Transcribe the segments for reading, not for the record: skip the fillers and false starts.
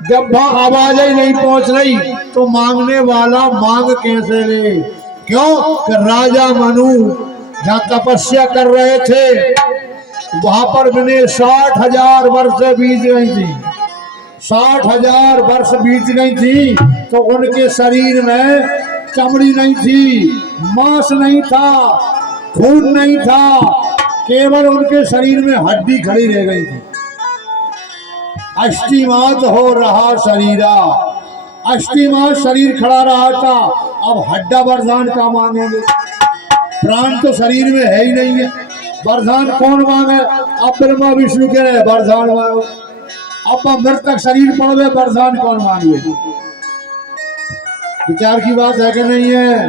जब आवाज ही नहीं पहुंच रही तो मांगने वाला मांग कैसे ले। क्यों कि राजा मनु जहाँ तपस्या कर रहे थे वहां पर मैंने 60,000 वर्ष बीत गई थी। 60,000 वर्ष बीत गई थी तो उनके शरीर में चमड़ी नहीं थी, मांस नहीं था, खून नहीं था, केवल उनके शरीर में हड्डी खड़ी रह गई थी। अष्टिमात हो रहा शरीरा, अष्टिमात शरीर खड़ा रहा था। अब हड्डा वरदान का मांगेंगे, प्राण तो शरीर में है ही नहीं है, वरदान कौन मांगे। अब ब्रह्मा विष्णु कह रहे वरदान मांगो, अब मृतक शरीर पड़ गए वरदान कौन मांगे। विचार की बात है कि नहीं है।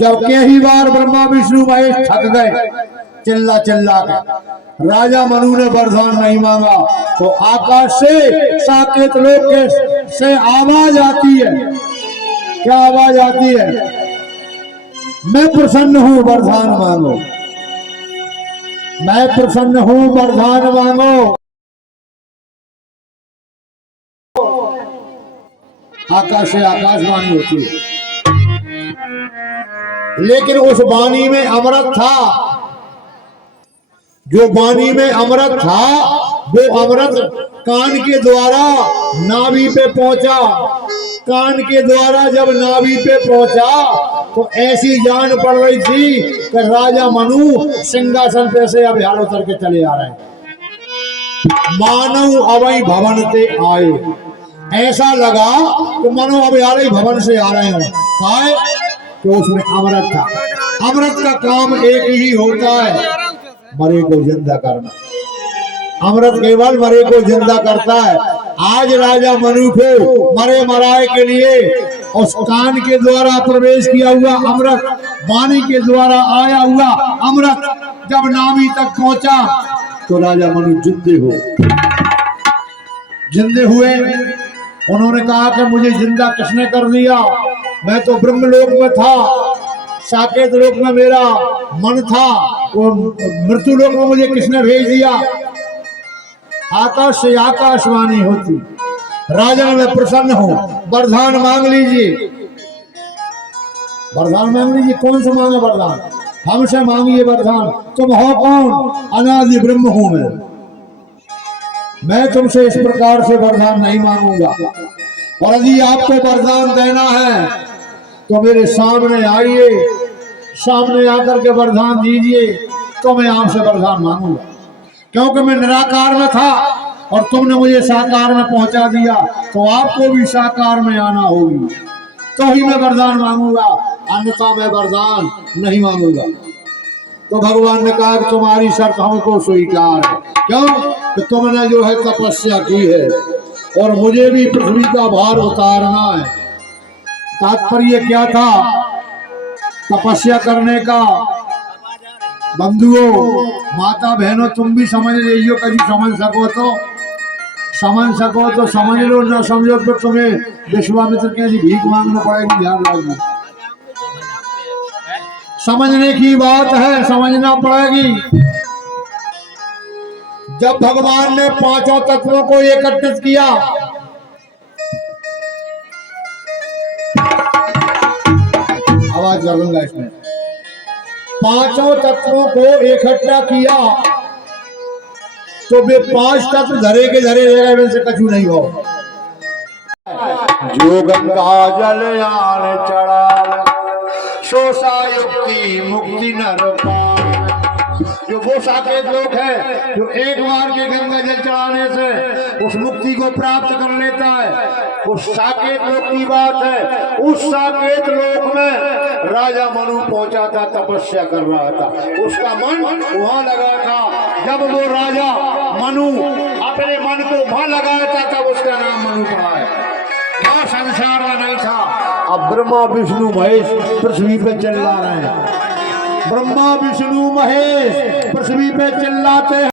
जब कई बार ब्रह्मा विष्णु महेश थक गए चिल्ला चिल्ला के, राजा मनु ने वरदान नहीं मांगा तो आकाश से साकेत लोक से आवाज आती है। क्या आवाज आती है? मैं प्रसन्न हूं वरदान मांगो, मैं प्रसन्न हूं वरदान मांगो। आकाश से आकाशवाणी होती है, लेकिन उस वाणी में अमृत था। जो वाणी में अमृत था वो अमृत कान के द्वारा नाभि पे पहुंचा। कान के द्वारा जब नाभि पे पहुंचा तो ऐसी जान पड़ रही थी कि राजा मनु सिंहासन पे से अभिहार उतर के चले आ रहे हैं। मानव अवै भवन से आए, ऐसा लगा कि मानो अभिहार भवन से आ रहे हो। कहा तो उसमें अमृत था। अमृत का काम एक ही होता है, मरे को जिंदा करना। अमृत केवल मरे को जिंदा करता है। आज राजा मनु को मरे मराए के लिए उस कान के द्वारा प्रवेश किया हुआ अमृत, वाणी के द्वारा आया हुआ अमृत जब नाभि तक पहुंचा तो राजा मनु जिंदे हुए। उन्होंने कहा कि मुझे जिंदा किसने कर दिया? मैं तो ब्रह्मलोक में था, साकेत लोक में मेरा मन था, वो मृत्यु लोक में मुझे किसने भेज दिया? आकाश से आकाशवाणी होती, राजा मैं प्रसन्न हूं, वरदान मांग लीजिए। वरदान मांग लीजिए। कौन सा मांगे वरदान? हमसे मांगिए वरदान। तुम हो कौन? अनादि ब्रह्म हूं मैं तुमसे इस प्रकार से वरदान नहीं मांगूंगा। और यदि आपको वरदान देना है तो मेरे सामने आइए, सामने आकर के वरदान दीजिए तो मैं आपसे वरदान मांगूंगा। क्योंकि मैं निराकार में था और तुमने मुझे साकार में पहुंचा दिया, तो आपको भी साकार में आना होगी तो ही मैं वरदान मांगूंगा, अन्यथा मैं वरदान नहीं मांगूंगा। तो भगवान ने कहा कि तुम्हारी शर्त हमको स्वीकार है। क्यों? कि तुमने जो है तपस्या की है और मुझे भी पृथ्वी का भार उतारना है। तात्पर्य क्या था तपस्या करने का? बंधुओं, माता बहनों, तुम भी समझ रही कभी समझ सको तो समझ लो, ना समझो तो तुम्हें विश्वामित्र के भीख मांगना पड़ेगी। ध्यान रखना, समझने की बात है, समझना पड़ेगी। जब भगवान ने पांचों तत्वों को एकत्रित किया, आवाज लगूंगा इसमें, पांचों तत्वों को इकट्ठा किया तो वे पांच तत्व धरे के धरे रह गए, वैसे कछु नहीं हो। जो गंगा जल यान चढ़ा सोसा युक्ति मुक्ति नर पार। जो वो साकेत लोग है जो एक बार के गंगा जल चढ़ाने से उस मुक्ति को प्राप्त कर लेता है, उस साकेत लोक की बात है। उस साकेत लोक में राजा मनु पहुंचा था, तपस्या कर रहा था, उसका मन वहां लगा था। जब वो राजा मनु अपने मन को वहां लगाया था तब उसका नाम मनु पड़ा है। क्या संसार में नहीं था। अब ब्रह्मा विष्णु महेश पृथ्वी पे चिल्ला रहे हैं, ब्रह्मा विष्णु महेश पृथ्वी पे चिल्लाते हैं।